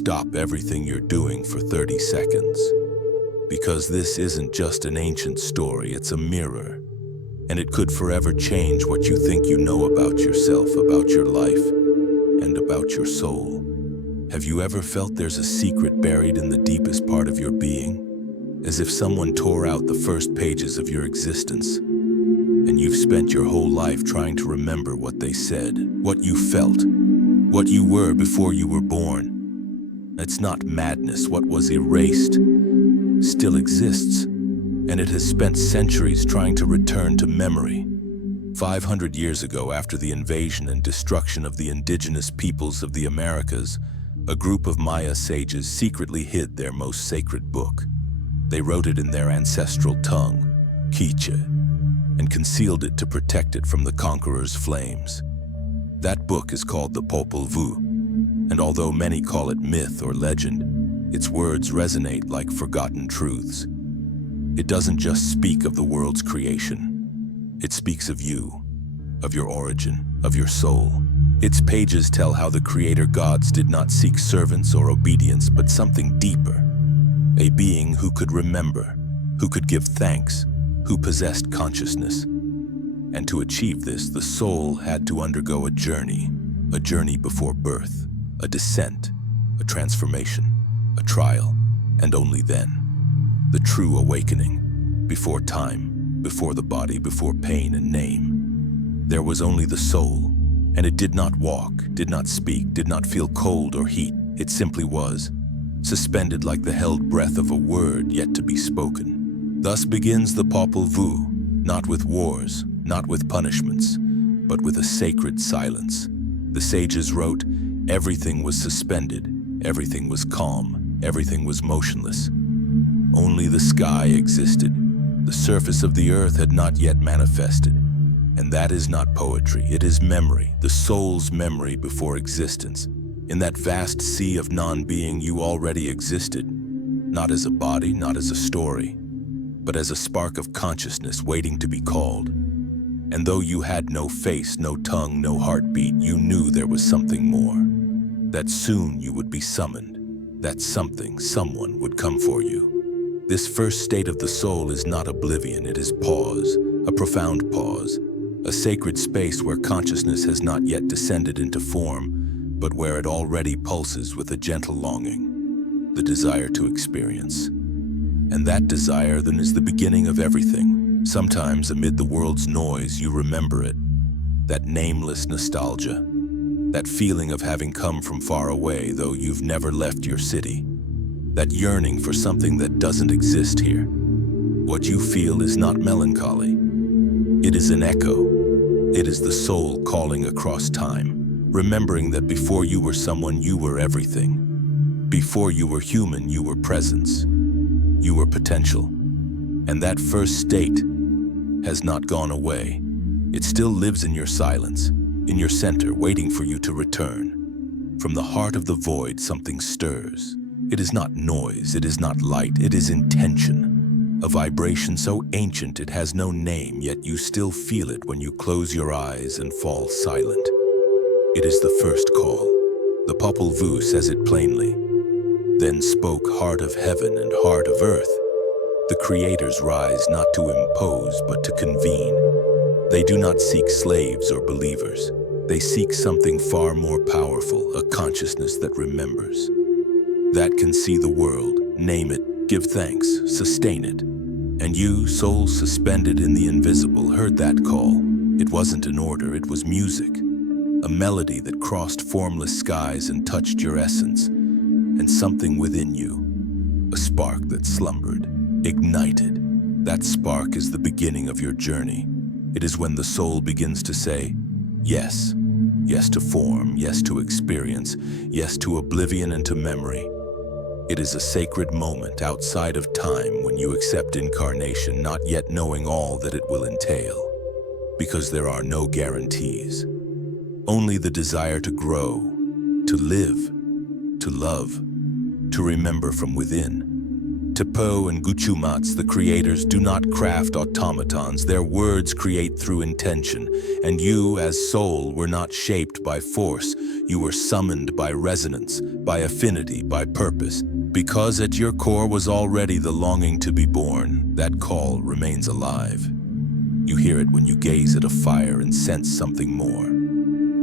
stop everything you're doing for 30 seconds. Because this isn't just an ancient story, it's a mirror. And it could forever change what you think you know about yourself, about your life, and about your soul. Have you ever felt there's a secret buried in the deepest part of your being? As if someone tore out the first pages of your existence, and you've spent your whole life trying to remember what they said, what you felt, what you were before you were born. It's not madness. What was erased still exists, and it has spent centuries trying to return to memory. 500 years ago, after the invasion and destruction of the indigenous peoples of the Americas, a group of Maya sages secretly hid their most sacred book. They wrote it in their ancestral tongue, Quiche, and concealed it to protect it from the conqueror's flames. That book is called the Popol Vuh, and although many call it myth or legend, its words resonate like forgotten truths. It doesn't just speak of the world's creation. It speaks of you, of your origin, of your soul. Its pages tell how the creator gods did not seek servants or obedience, but something deeper. A being who could remember, who could give thanks, who possessed consciousness. And to achieve this, the soul had to undergo a journey before birth, a descent, a transformation, a trial, and only then, the true awakening, before time, before the body, before pain and name. There was only the soul, and it did not walk, did not speak, did not feel cold or heat. It simply was, suspended like the held breath of a word yet to be spoken. Thus begins the Popol Vuh, not with wars, not with punishments, but with a sacred silence. The sages wrote, everything was suspended, everything was calm, everything was motionless. Only the sky existed. The surface of the earth had not yet manifested. And that is not poetry, it is memory, the soul's memory before existence. In that vast sea of non-being, you already existed, not as a body, not as a story, but as a spark of consciousness waiting to be called. And though you had no face, no tongue, no heartbeat, you knew there was something more. That soon you would be summoned, that something, someone would come for you. This first state of the soul is not oblivion, it is pause, a profound pause, a sacred space where consciousness has not yet descended into form, but where it already pulses with a gentle longing, the desire to experience. And that desire then is the beginning of everything. Sometimes amid the world's noise, you remember it, that nameless nostalgia, that feeling of having come from far away, though you've never left your city, that yearning for something that doesn't exist here. What you feel is not melancholy. It is an echo. It is the soul calling across time, remembering that before you were someone, you were everything. Before you were human, you were presence. You were potential. And that first state has not gone away. It still lives in your silence, in your center, waiting for you to return. From the heart of the void, something stirs. It is not noise, it is not light, it is intention. A vibration so ancient it has no name, yet you still feel it when you close your eyes and fall silent. It is the first call. The Popol Vuh says it plainly. Then spoke heart of heaven and heart of earth. The creators rise not to impose, but to convene. They do not seek slaves or believers. They seek something far more powerful, a consciousness that remembers, that can see the world, name it, give thanks, sustain it. And you, soul suspended in the invisible, heard that call. It wasn't an order, it was music. A melody that crossed formless skies and touched your essence. And something within you, a spark that slumbered, ignited. That spark is the beginning of your journey. It is when the soul begins to say, yes. Yes to form, yes to experience, yes to oblivion and to memory. It is a sacred moment outside of time when you accept incarnation, not yet knowing all that it will entail. Because there are no guarantees. Only the desire to grow, to live, to love, to remember from within, Tepo and Guchumats, the creators, do not craft automatons. Their words create through intention. And you, as soul, were not shaped by force. You were summoned by resonance, by affinity, by purpose. Because at your core was already the longing to be born, that call remains alive. You hear it when you gaze at a fire and sense something more.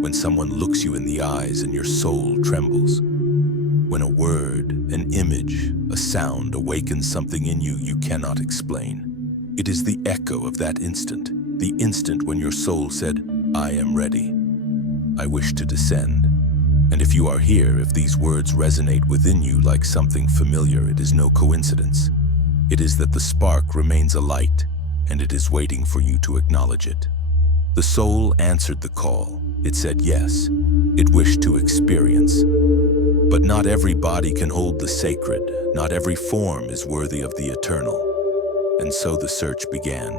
When someone looks you in the eyes and your soul trembles. When a word, an image, a sound awakens something in you cannot explain. It is the echo of that instant, the instant when your soul said, "I am ready. I wish to descend." And if you are here, if these words resonate within you like something familiar, it is no coincidence. It is that the spark remains alight, and it is waiting for you to acknowledge it. The soul answered the call. It said yes. It wished to experience. But not every body can hold the sacred. Not every form is worthy of the eternal. And so the search began.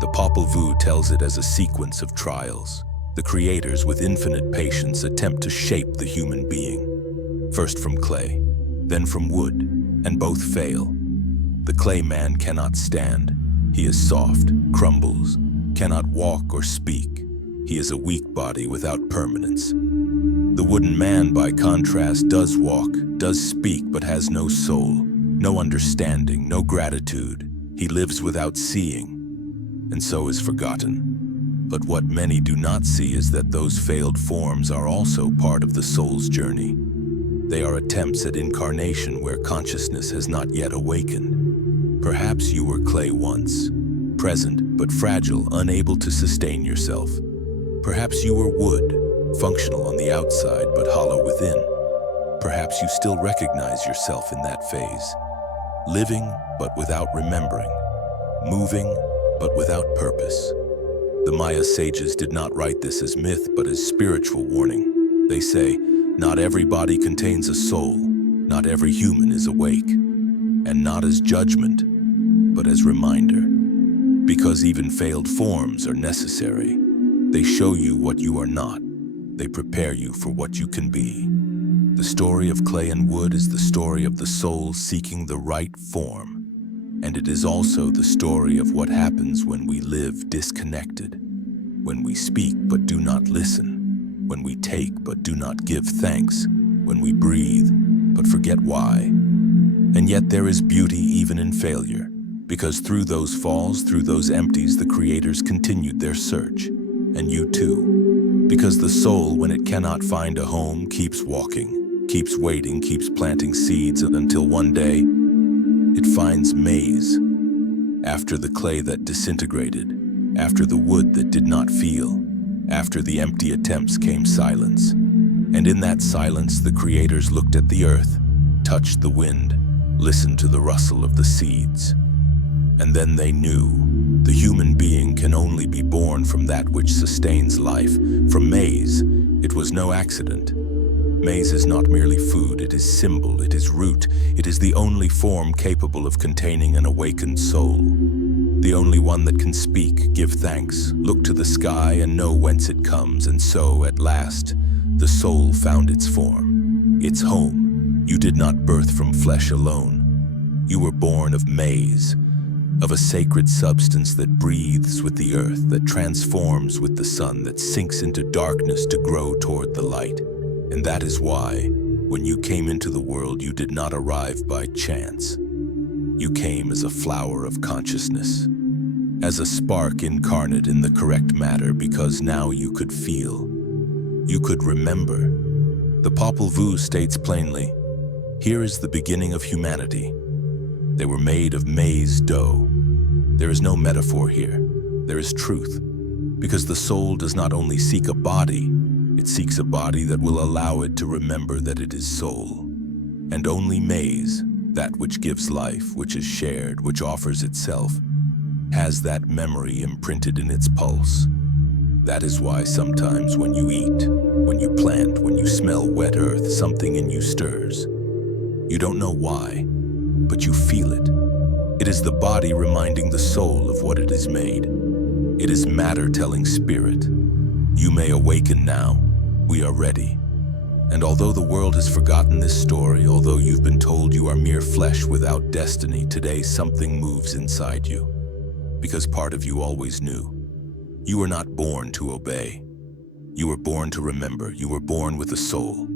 The Popol Vuh tells it as a sequence of trials. The creators, with infinite patience, attempt to shape the human being. First from clay, then from wood, and both fail. The clay man cannot stand. He is soft, crumbles, cannot walk or speak. He is a weak body without permanence. The wooden man, by contrast, does walk, does speak, but has no soul, no understanding, no gratitude. He lives without seeing, and so is forgotten. But what many do not see is that those failed forms are also part of the soul's journey. They are attempts at incarnation where consciousness has not yet awakened. Perhaps you were clay once, present but fragile, unable to sustain yourself. Perhaps you were wood, functional on the outside but hollow within. Perhaps you still recognize yourself in that phase. Living but without remembering. Moving but without purpose. The Maya sages did not write this as myth but as spiritual warning. They say, not every body contains a soul, not every human is awake, and not as judgment, but as reminder. Because even failed forms are necessary. They show you what you are not. They prepare you for what you can be. The story of clay and wood is the story of the soul seeking the right form. And it is also the story of what happens when we live disconnected, when we speak but do not listen, when we take but do not give thanks, when we breathe but forget why. And yet there is beauty even in failure, because through those falls, through those empties, the creators continued their search. And you too. Because the soul, when it cannot find a home, keeps walking, keeps waiting, keeps planting seeds until one day it finds maize. After the clay that disintegrated, after the wood that did not feel, after the empty attempts came silence. And in that silence, the creators looked at the earth, touched the wind, listened to the rustle of the seeds. And then they knew the human being can only be born from that which sustains life. From maize, it was no accident. Maize is not merely food, it is symbol, it is root, it is the only form capable of containing an awakened soul. The only one that can speak, give thanks, look to the sky and know whence it comes. And so, at last, the soul found its form, its home. You did not birth from flesh alone. You were born of maize, of a sacred substance that breathes with the earth, that transforms with the sun, that sinks into darkness to grow toward the light. And that is why, when you came into the world, you did not arrive by chance. You came as a flower of consciousness, as a spark incarnate in the correct matter, because now you could feel, you could remember. The Popol Vuh states plainly, here is the beginning of humanity. They were made of maize dough. There is no metaphor here. There is truth, because the soul does not only seek a body, it seeks a body that will allow it to remember that it is soul. And only maize, that which gives life, which is shared, which offers itself, has that memory imprinted in its pulse. That is why sometimes when you eat, when you plant, when you smell wet earth, something in you stirs. You don't know why, but you feel it. It is the body reminding the soul of what it is made. It is matter telling spirit, you may awaken now. We are ready. And although the world has forgotten this story, although you've been told you are mere flesh without destiny, today something moves inside you. Because part of you always knew. You were not born to obey. You were born to remember. You were born with a soul.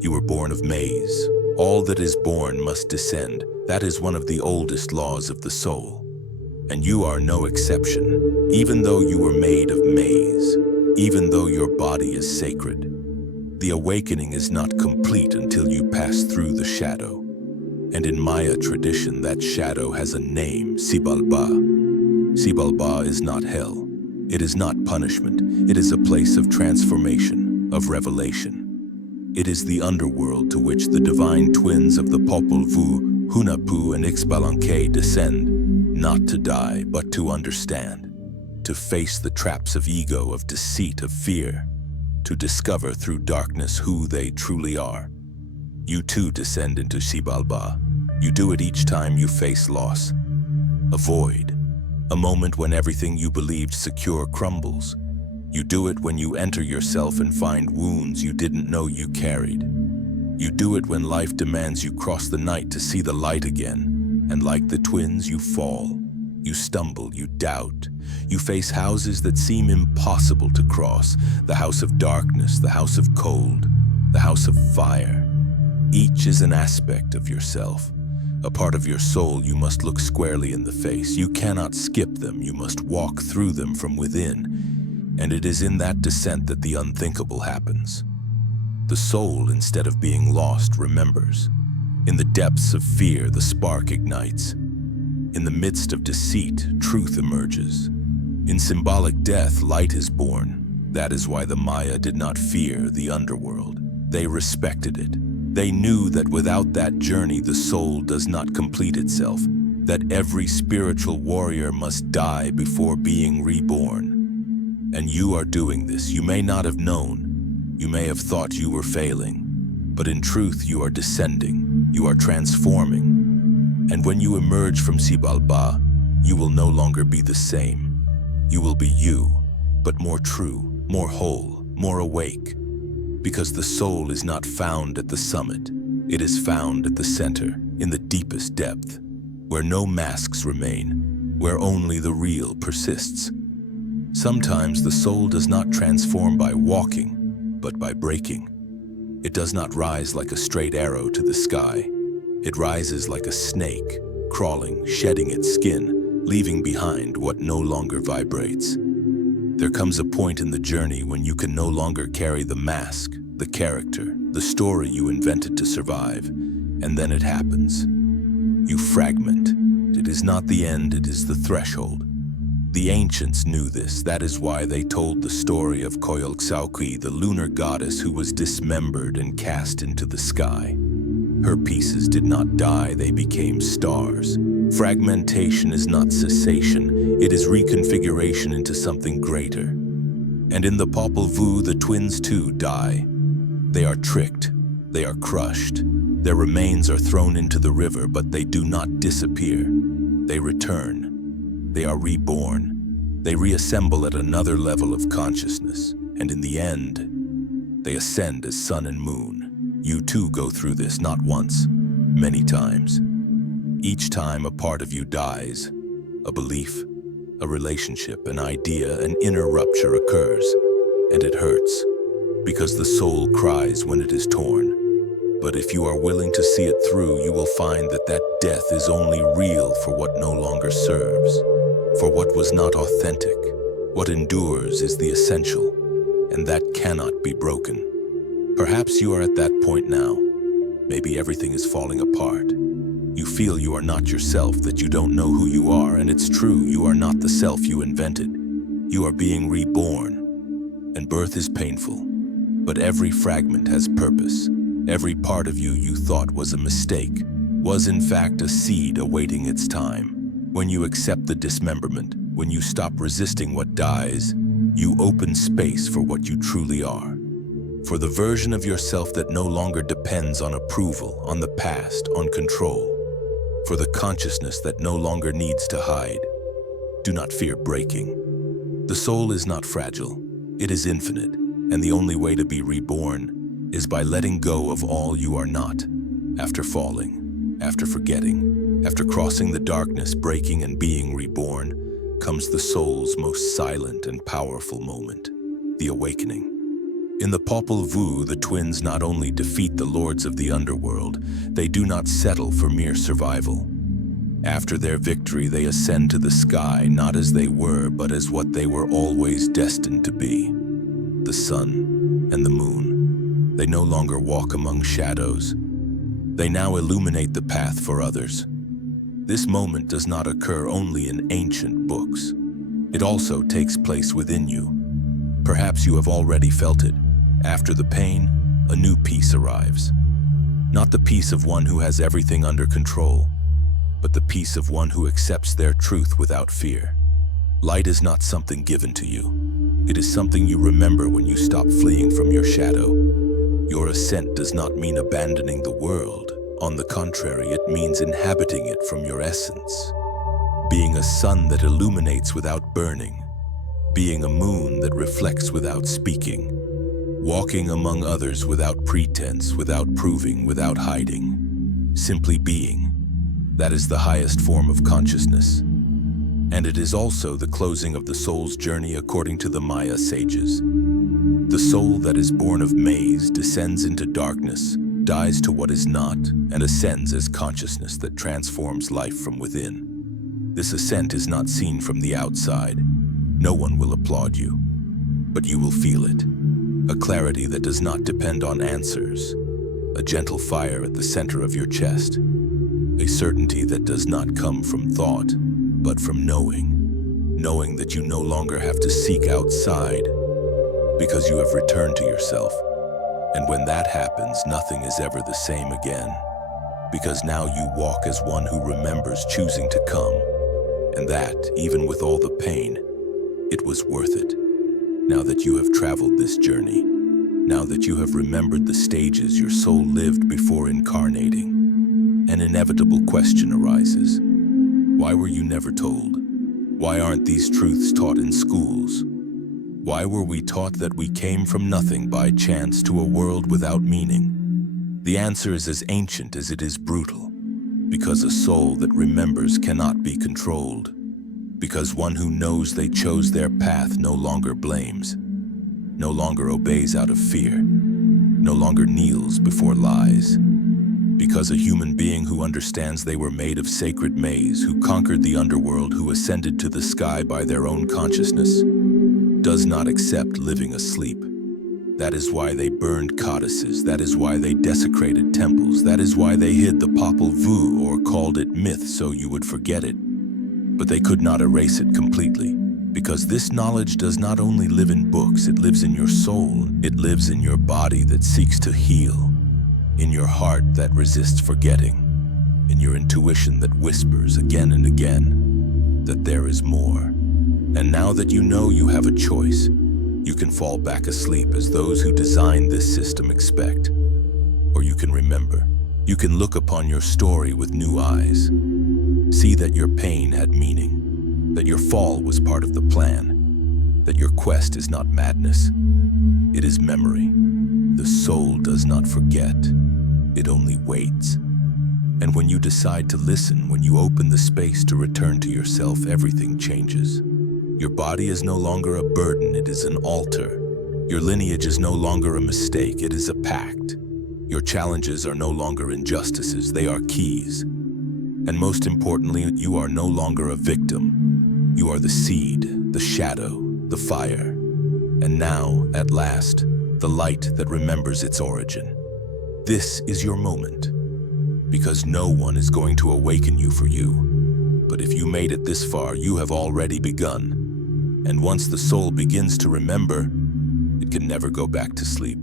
You were born of maize. All that is born must descend. That is one of the oldest laws of the soul. And you are no exception. Even though you were made of maize, even though your body is sacred, the awakening is not complete until you pass through the shadow. And in Maya tradition, that shadow has a name, Xibalbá. Xibalbá is not hell. It is not punishment. It is a place of transformation, of revelation. It is the underworld to which the divine twins of the Popol Vuh, Hunahpu and Xibalbá descend, not to die, but to understand, to face the traps of ego, of deceit, of fear, to discover through darkness who they truly are. You too descend into Xibalbá. You do it each time you face loss, a void, a moment when everything you believed secure crumbles. You do it when you enter yourself and find wounds you didn't know you carried. You do it when life demands you cross the night to see the light again, and like the twins, you fall. You stumble, you doubt. You face houses that seem impossible to cross. The house of darkness, the house of cold, the house of fire. Each is an aspect of yourself, a part of your soul you must look squarely in the face. You cannot skip them, you must walk through them from within. And it is in that descent that the unthinkable happens. The soul, instead of being lost, remembers. In the depths of fear, the spark ignites. In the midst of deceit, truth emerges. In symbolic death, light is born. That is why the Maya did not fear the underworld. They respected it. They knew that without that journey, the soul does not complete itself, that every spiritual warrior must die before being reborn. And you are doing this. You may not have known. You may have thought you were failing. But in truth, you are descending. You are transforming. And when you emerge from Xibalbá, you will no longer be the same. You will be you, but more true, more whole, more awake. Because the soul is not found at the summit. It is found at the center, in the deepest depth, where no masks remain, where only the real persists. Sometimes the soul does not transform by walking, but by breaking. It does not rise like a straight arrow to the sky. It rises like a snake, crawling, shedding its skin, leaving behind what no longer vibrates. There comes a point in the journey when you can no longer carry the mask, the character, the story you invented to survive, and then it happens. You fragment. It is not the end, it is the threshold. The ancients knew this. That is why they told the story of Coyolxauhqui, the lunar goddess who was dismembered and cast into the sky. Her pieces did not die, they became stars. Fragmentation is not cessation, it is reconfiguration into something greater. And in the Popol Vuh, the twins too die. They are tricked, they are crushed. Their remains are thrown into the river, but they do not disappear. They return. They are reborn. They reassemble at another level of consciousness. And in the end, they ascend as sun and moon. You too go through this, not once, many times. Each time a part of you dies, a belief, a relationship, an idea, an inner rupture occurs, and it hurts, because the soul cries when it is torn. But if you are willing to see it through, you will find that that death is only real for what no longer serves, for what was not authentic. What endures is the essential, and that cannot be broken. Perhaps you are at that point now. Maybe everything is falling apart. You feel you are not yourself, that you don't know who you are, and it's true, you are not the self you invented. You are being reborn, and birth is painful, but every fragment has purpose. Every part of you thought was a mistake was in fact a seed awaiting its time. When you accept the dismemberment, when you stop resisting what dies, you open space for what you truly are. For the version of yourself that no longer depends on approval, on the past, on control. For the consciousness that no longer needs to hide. Do not fear breaking. The soul is not fragile, it is infinite, and the only way to be reborn is by letting go of all you are not. After falling, after forgetting, after crossing the darkness, breaking and being reborn, comes the soul's most silent and powerful moment, the awakening. In the Popol Vuh, the twins not only defeat the lords of the underworld, they do not settle for mere survival. After their victory, they ascend to the sky, not as they were, but as what they were always destined to be. The sun and the moon. They no longer walk among shadows. They now illuminate the path for others. This moment does not occur only in ancient books. It also takes place within you. Perhaps you have already felt it. After the pain, a new peace arrives. Not the peace of one who has everything under control, but the peace of one who accepts their truth without fear. Light is not something given to you. It is something you remember when you stop fleeing from your shadow. Your ascent does not mean abandoning the world. On the contrary, it means inhabiting it from your essence. Being a sun that illuminates without burning. Being a moon that reflects without speaking. Walking among others without pretense, without proving, without hiding. Simply being. That is the highest form of consciousness. And it is also the closing of the soul's journey according to the Maya sages. The soul that is born of maize descends into darkness, dies to what is not, and ascends as consciousness that transforms life from within. This ascent is not seen from the outside. No one will applaud you, but you will feel it. A clarity that does not depend on answers. A gentle fire at the center of your chest. A certainty that does not come from thought, but from knowing. Knowing that you no longer have to seek outside, because you have returned to yourself. And when that happens, nothing is ever the same again. Because now you walk as one who remembers choosing to come. And that, even with all the pain, it was worth it. Now that you have traveled this journey, now that you have remembered the stages your soul lived before incarnating, an inevitable question arises. Why were you never told? Why aren't these truths taught in schools? Why were we taught that we came from nothing by chance to a world without meaning? The answer is as ancient as it is brutal. Because a soul that remembers cannot be controlled. Because one who knows they chose their path no longer blames, no longer obeys out of fear, no longer kneels before lies. Because a human being who understands they were made of sacred maize, who conquered the underworld, who ascended to the sky by their own consciousness, does not accept living asleep. That is why they burned codices, that is why they desecrated temples, that is why they hid the Popol Vuh or called it myth so you would forget it. But they could not erase it completely, because this knowledge does not only live in books, it lives in your soul, it lives in your body that seeks to heal, in your heart that resists forgetting, in your intuition that whispers again and again that there is more. And now that you know you have a choice, you can fall back asleep as those who designed this system expect. Or you can remember. You can look upon your story with new eyes. See that your pain had meaning, that your fall was part of the plan, that your quest is not madness, it is memory. The soul does not forget, it only waits. And when you decide to listen, when you open the space to return to yourself, everything changes. Your body is no longer a burden, it is an altar. Your lineage is no longer a mistake, it is a pact. Your challenges are no longer injustices, they are keys. And most importantly, you are no longer a victim. You are the seed, the shadow, the fire. And now, at last, the light that remembers its origin. This is your moment. Because no one is going to awaken you for you. But if you made it this far, you have already begun. And once the soul begins to remember, it can never go back to sleep.